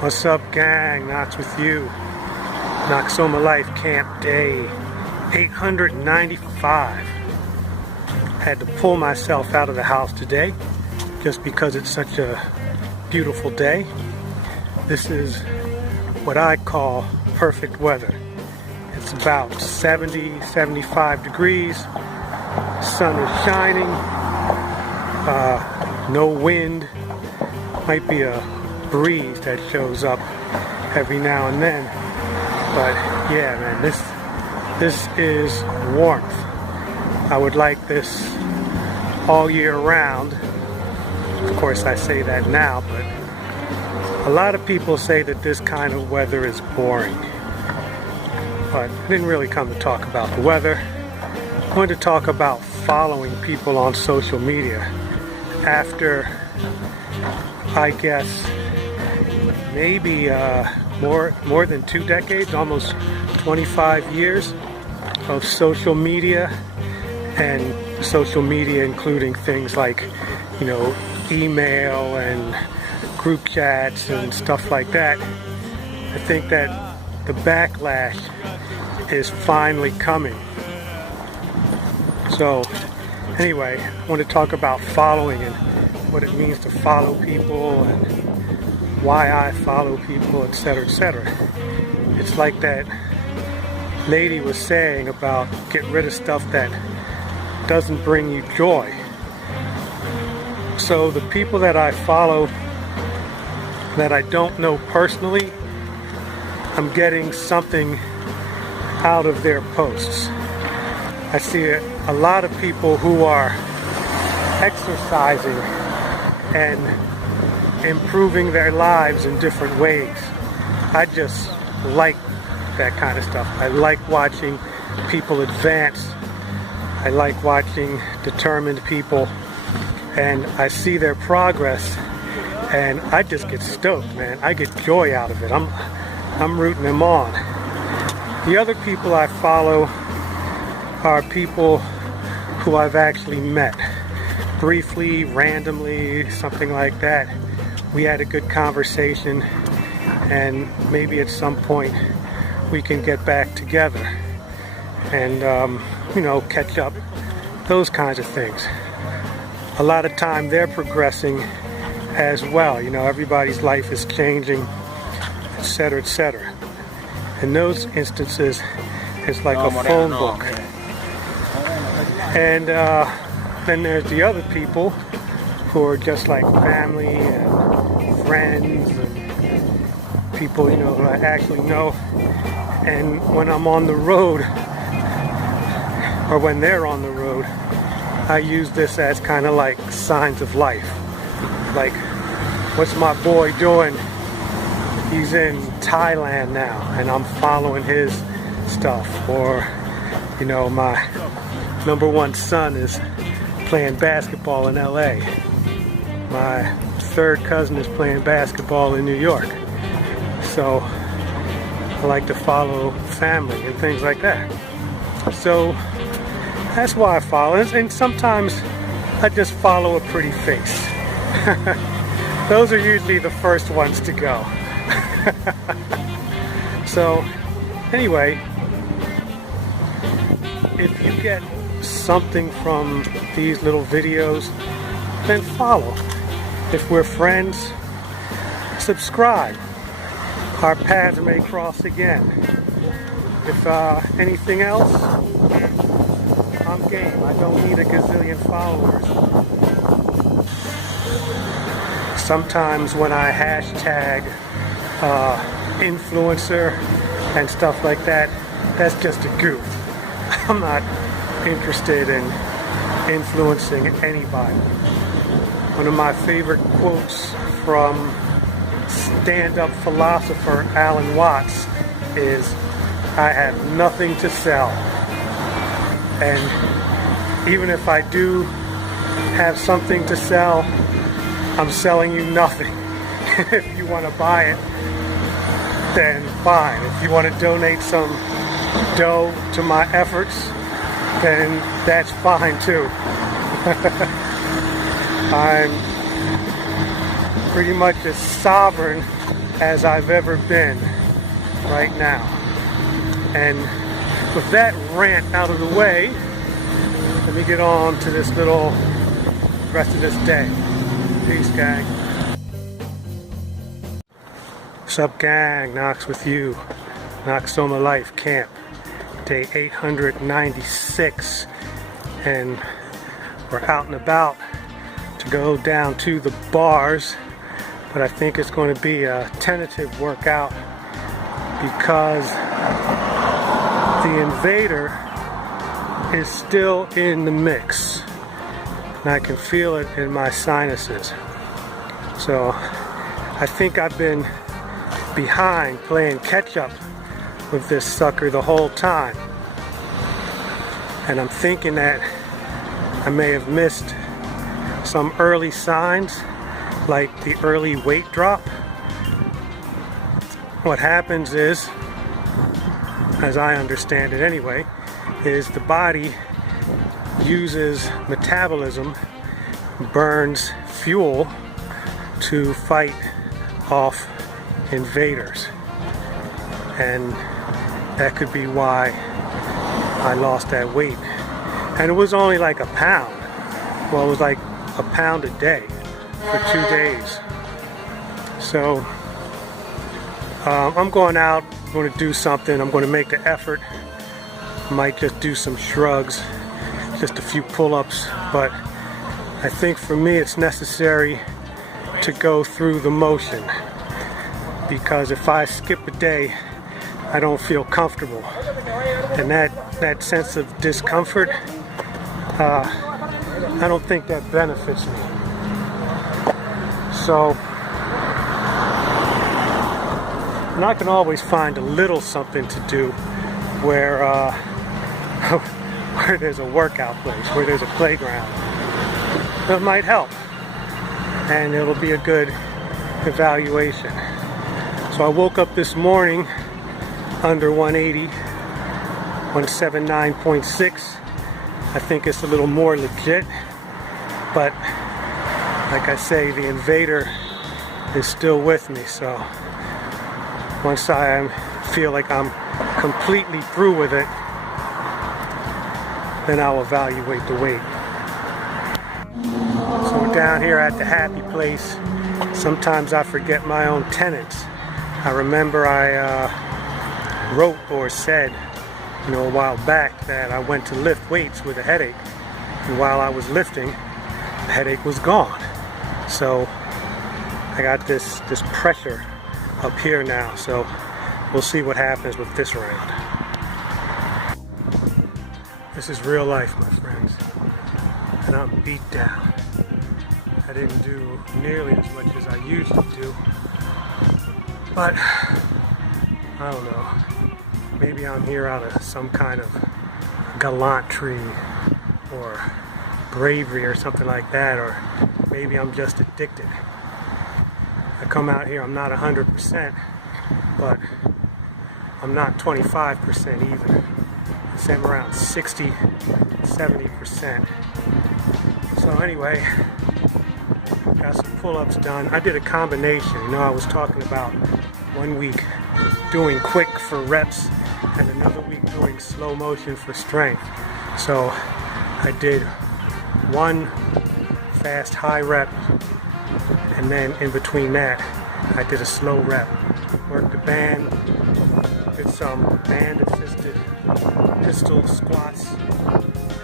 What's up, gang? Knox with you. Noxsoma Life Camp Day 895. Had to pull myself out of the house today just because it's such a beautiful day. This is what I call perfect weather. It's about 70, 75 degrees. Sun is shining. No wind. Might be a breeze that shows up every now and then. But yeah, man, this is warmth. I would like this all year round. Of course, I say that now, but a lot of people say that this kind of weather is boring. But I didn't really come to talk about the weather. I wanted to talk about following people on social media. After, I guess, maybe more than 2 decades, almost 25 years of social media, and social media including things like, email and group chats and stuff like that. I think that the backlash is finally coming. So anyway, I want to talk about following and what it means to follow people and why I follow people, etc., etc. It's like that lady was saying about get rid of stuff that doesn't bring you joy. So the people that I follow that I don't know personally, I'm getting something out of their posts. I see a lot of people who are exercising and improving their lives in different ways. I just like that kind of stuff. I like watching people advance. I like watching determined people, and I see their progress, and I just get stoked, man. I get joy out of it. I'm rooting them on. The other people I follow are people who I've actually met briefly, randomly, something like that. We had a good conversation, and maybe at some point we can get back together and catch up, those kinds of things. A lot of time they're progressing as well. Everybody's life is changing, etc., etc. In those instances, it's like a phone book. And then there's the other people who are just like family and friends and people, who I actually know. And when I'm on the road, or when they're on the road, I use this as kind of like signs of life. Like, what's my boy doing? He's in Thailand now, and I'm following his stuff. Or, my number one son is playing basketball in LA. My third cousin is playing basketball in New York. So I like to follow family and things like that. So that's why I follow. And sometimes I just follow a pretty face. Those are usually the first ones to go. So anyway, if you get something from these little videos, then follow. If we're friends, subscribe. Our paths may cross again. If anything else, I'm game. I don't need a gazillion followers. Sometimes when I hashtag influencer and stuff like that, that's just a goof. I'm not interested in influencing anybody. One of my favorite quotes from stand-up philosopher Alan Watts is, "I have nothing to sell." And even if I do have something to sell, I'm selling you nothing. If you want to buy it, then fine. If you want to donate some dough to my efforts, then that's fine too. I'm pretty much as sovereign as I've ever been right now. And with that rant out of the way, let me get on to this little rest of this day. Peace, gang. What's up, gang? Nox with you. Noxsoma Life Camp, day 896. And we're out and about to go down to the bars, but I think it's going to be a tentative workout because the invader is still in the mix and I can feel it in my sinuses. So I think I've been behind playing catch up with this sucker the whole time, and I'm thinking that I may have missed some early signs, like the early weight drop. What happens is, as I understand it anyway, is the body uses metabolism, burns fuel to fight off invaders, and that could be why I lost that weight. And it was only like a pound. Well, it was like a pound a day for 2 days. So I'm going out, I'm going to do something, I'm going to make the effort. I might just do some shrugs, just a few pull-ups, but I think for me it's necessary to go through the motion, because if I skip a day, I don't feel comfortable, and that sense of discomfort, I don't think that benefits me. So, and I can always find a little something to do where where there's a workout place, where there's a playground. That might help, and it'll be a good evaluation. So I woke up this morning under 180, 179.6. I think it's a little more legit, but like I say, the invader is still with me. So once I feel like I'm completely through with it, then I'll evaluate the weight. So we're down here at the happy place. Sometimes I forget my own tenets. I remember I wrote or said, a while back, that I went to lift weights with a headache, and while I was lifting, the headache was gone. So I got this pressure up here now, so we'll see what happens with this round. This is real life, my friends, and I'm beat down. I didn't do nearly as much as I usually do, but I don't know. Maybe I'm here out of some kind of gallantry or bravery or something like that, or maybe I'm just addicted. I come out here, I'm not 100%, but I'm not 25% either. I'm around 60, 70%. So anyway, got some pull-ups done. I did a combination. I was talking about 1 week doing quick for reps and another week doing slow motion for strength. So I did one fast high rep, and then in between that I did a slow rep. Worked the band, did some band assisted pistol squats,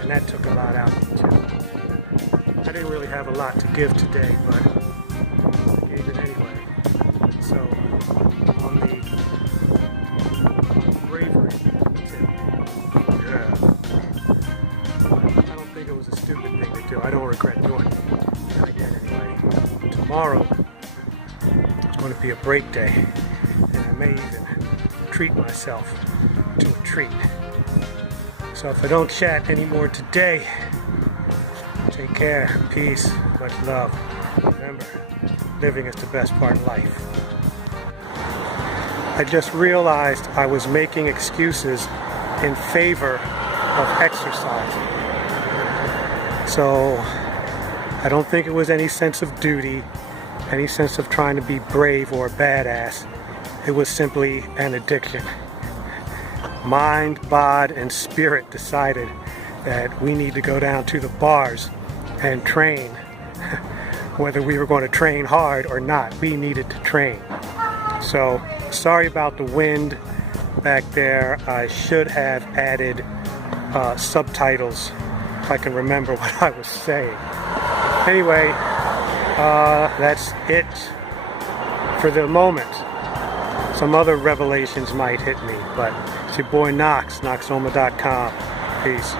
and that took a lot out of me too. I didn't really have a lot to give today, but I gave it anyway. So on the bravery tip, yeah, I don't think it was a stupid thing to do. I don't regret doing it. And again, anyway, tomorrow is going to be a break day, and I may even treat myself to a treat. So if I don't chat anymore today, take care, peace, much love. Remember, living is the best part of life. I just realized I was making excuses in favor of exercising. So I don't think it was any sense of duty. any sense of trying to be brave or badass. It was simply an addiction. Mind, bod, and spirit decided that we need to go down to the bars and train. Whether we were going to train hard or not, we needed to train. So, sorry about the wind back there. I should have added subtitles if I can remember what I was saying. Anyway, that's it for the moment. Some other revelations might hit me, but it's your boy Nox, Noxsoma.com. Peace.